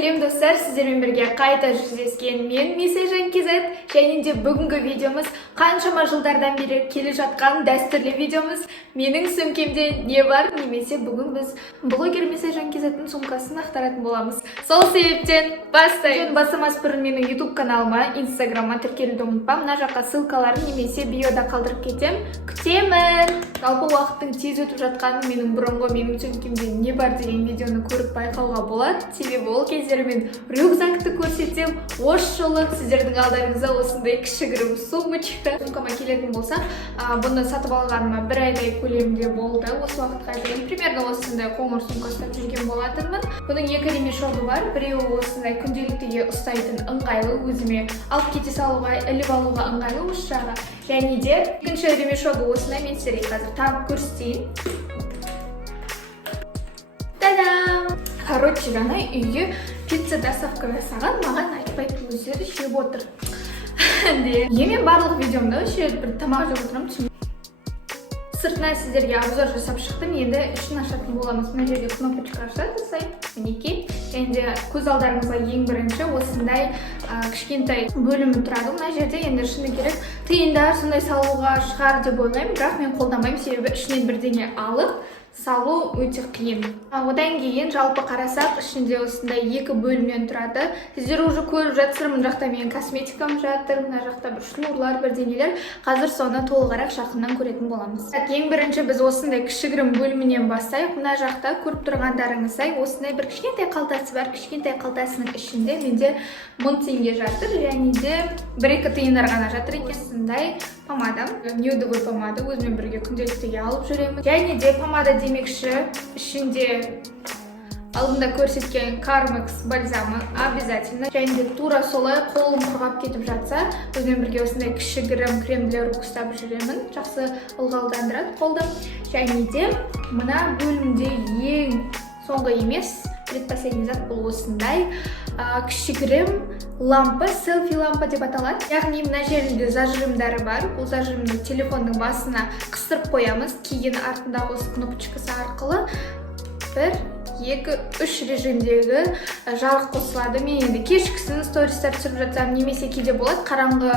Сәлем достар, сіздермен бірге қайта жүздескен мен Месежан Кизет. Және де бүгінгі видеомыз қаншама жылдардан бері келе жатқан дәстүрлі видеомыз. Менің сөмкемде не бар, немесе бүгін біз блогер Месежан Кизеттің сумкасын ақтаратын боламыз. Сол себептен бастаймыз. Басымас бұрын менің YouTube каналыма, Instagram'a тіркелуді ұмытпа. Мына жаққа ссылкаларын немесе биода қалдырып кетем. Күтемін. Жалпы уақыттың тез өтіп жатқанын менің сөмкемде не бар деген видеоны көріп байқауға болады. Себебі ол кездері мен рюкзакты көрсетсем, осы жолы сіздердің алдарыңызда осындай кішігірім сумочка. Сумкама келетін болсақ, бұны сатып алғаныма 1 айдай көлемінде болды. Осы уақытқа дейін примерно осындай қоңыр сумка ұстап жүрген болатынмын. Бұның 2 ремешогы бар. Біреуі осындай күнделіктіге ұстайтын ыңғайлы, өзіме алып кете салуға, іліп алуға ыңғайлы осы жағы. Және де екінші ремешогы осындай, мен сіздерге қазір тағып көрсетейін. Та-дам! Короче, жаңа үйге пицца доставка жасаған, маған айтпайды, өздері жеп отыр. Мен барлық видеомда бір тамақ жеп отырмын. Сыртына сіздерге обзор жасап шықтым, енді ішін ашатын боламыз. Мына жерде кнопочка ашады, мінекей. Және де көз алдарыңызға ең бірінші осындай кішкентай бөлімі тұрады. Мына жерде енді шыны керек тиындар сондай салуға шығар деп ойлаймын, бірақ мен қолдамаймын, себебі ішінен бірдеңе алып салу өте қиын. Одан кейін жалпы қарасақ, ішінде осындай 2 бөлімнен тұрады. Сіздер уже көріп жатсыздар, мына жақта менің косметикам жатыр, мына жақта бір шнурлар, бірдеңелер. Қазір соны толығырақ жақыннан көретін боламыз. Ең бірінші біз осындай кішігірім бөлімінен бастайық. Мына жақта көріп тұрғандарыңыздай осындай бір кішкентай қалтасы бар. Кішкентай қалтасының ішінде менде 1000 теңге жатыр, және де 1-2 тиындар ғана жатыр екен. Осындай помада, нюдовый помада, өзімен бірге күнделіктіге алып жүремін. Және де помада демекші, ішінде алдында көрсеткен Carmex бальзамы обязательно. Және де тура солай қолым құрғап кетіп жатса, өзімен бірге осындай кішігірім кремдер ұстап жүремін. Жақсы ылғалдандырады қолды. Және де мына бөлімде ең соңғы емес, предпоследний зат бұл осындай кішігірім лампа, селфи лампа деп аталады. Яғни мына жерінде зажимдары бар. Бұл зажимды телефонның басына қыстырып қоямыз. Кейін артындағы осы кнопочкасы арқылы 1, 2, 3 режимдегі жарық қосылады. Мен енді кешкісін стористар түсіріп жатсам, немесе кейде болады қараңғы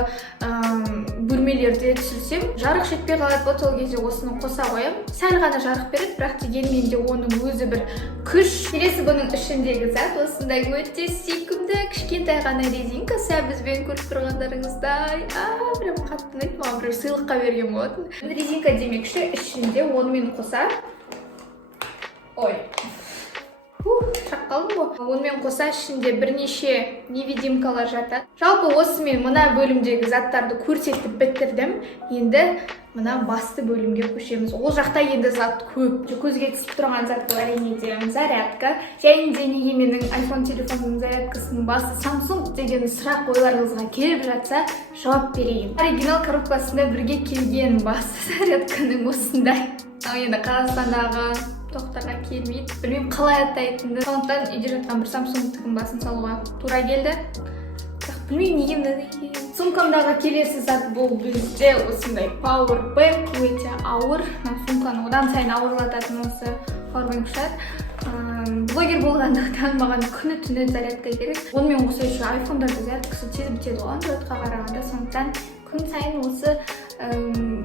бөлмелерде түсірсем, жарық жетпей қалады, сол кезде осыны қоса қоям. Сәл ғана жарық береді, бірақ дегенмен де оның өзі бір күш. Келесі бұның ішіндегі зат осындай өте сүйкімді кішкентай ғана резинка, бізбен көріп тұрғандарыңыздай. Прям қатты ұнайды, маған бір сыйлыққа берген болатын. Резинка демекші, ішінде онымен қоса шаққалым ғой. Онымен қоса ішінде бірнеше невидимкалар жатады. Жалпы осымен мына бөлімдегі заттарды көрсетіп бітірдім. Енді мына басты бөлімге көшеміз. Ол жақта енді зат көп. Көзге түсіп тұрған зат әрине де зарядка. Және де неге менің iPhone телефонының зарядкасының басы Samsung деген сұрақ ойларыңызға келіп жатса, жауап берейін. Оригинал коробкасында бірге келген басты зарядканың осындай. Енді Қазақстандағы тоқтарға келмейді. Білмеймін қалай атайтынды. Сондықтан үйде жатқан бір Samsung-тың басын салуға тура келді. Білмеймін неге. Сумкамдағы келесі зат бұл бізде осындай Powerbank, өте ауыр. Сумканы одан сайын ауырлататын осы Powerbank шығар. Блогер болғандықтан маған күні-түні зарядка керек. Онымен қоса еще iPhone-дарды зарядкасы тез бітеді ғой Android-қа қарағанда. Сондықтан күн сайын осы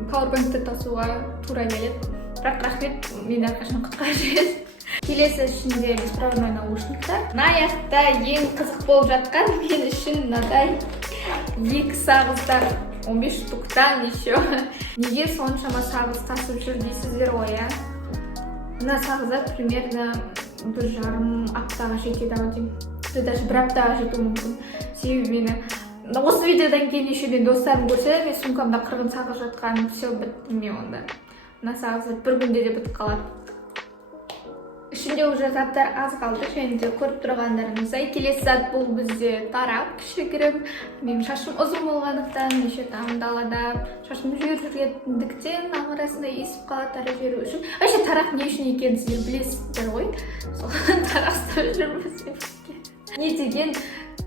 Powerbank-ті тасуға тура келеді. Бірақ рахмет, мені әрқашан құтқарып жүреді. Келесі ішінде беспроводной наушниктар. Мына аяқта ең қызық болып жатқан мен үшін мынадай 2 сағыздар, 15 штуктан еще. Неге соншама сағыз тасып жүр дейсіздер ғой, Мына сағыздар примерно 1,5 аптаға жетеді-ау деймін. Даже 1 аптаға жетуі мүмкін. Себебі мені осы видеодан кейін еще достарым көрсе, мен сумкамда 40 сағыз жатқан, все бітті мен онда. Мына сағыздар 1 күнде де бітіп қалады. Ішінде уже заттар аз қалды, және де көріп тұрғандарыңыздай. Келесі зат бұл бізде тарап, кішігірім. Менің шашым ұзын болғандықтан, неше там далада шашым жүргендіктен арасында есіп қалады тарап жүру үшін. Вообще тарақ не үшін екенін сіздер білесіздер ғой. Сол тарақ ұстап жүрміз деп. Не деген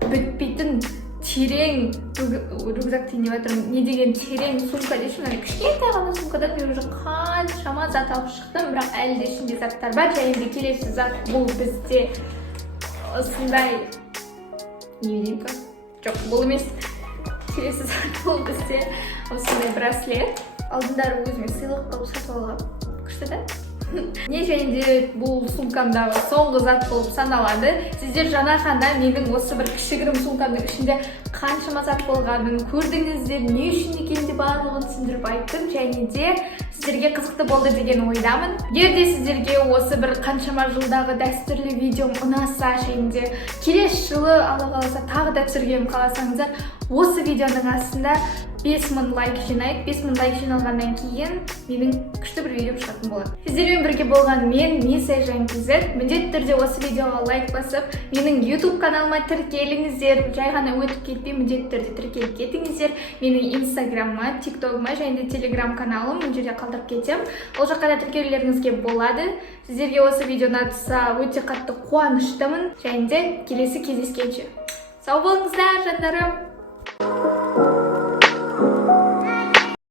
бітпейтін терең рюкзак дейін деп жатырмын. Не деген терең сумка дейші, кішкентай ғана сумкадан мен уже қаншама зат алып шықтым, бірақ әлі де ішінде заттар бар. Және де келесі зат бұл бізде осындай невидимка жоқ бұл емес келесі зат бізде осындай браслет алдындары өзіме сыйлық қылып сатып алғам күшті да не және де бұл сумкамдағы соңғы зат болып саналады. Сіздер жаңа ғана менің осы бір кішігірім сумкамның ішінде қаншама зат болғанын көрдіңіздер, не үшін екенін де барлығын түсіндіріп айттым, және де сіздерге қызықты болды деген ойдамын. Егер де сіздерге осы бір қаншама жылдағы дәстүрлі видеом ұнаса, және де келесі жылы Алла қаласа тағы да түсіргенім қаласаңыздар, осы видеоның астында 5000 лайк жинайық. 5000 лайк жиналғаннан кейін менің күшті бір видеом шығатын болады. Сіздермен бірге болған мен Сайжан KZ. Міндетті түрде осы видеоға лайк басып, менің YouTube каналыма тіркеліңіздер. Жай ғана өтіп кетпей, міндетті түрде тіркеліп кетіңіздер. Менің Instagram'ыма, TikTok'ыма және де Telegram каналым мына жерде қалдырып кетем. Ол жаққа да тіркелулеріңізге болады. Сіздерге осы видео ұнаса, өте қатты қуаныштымын. Және де келесі кездескенше. Сау болыңыздар, жандарым.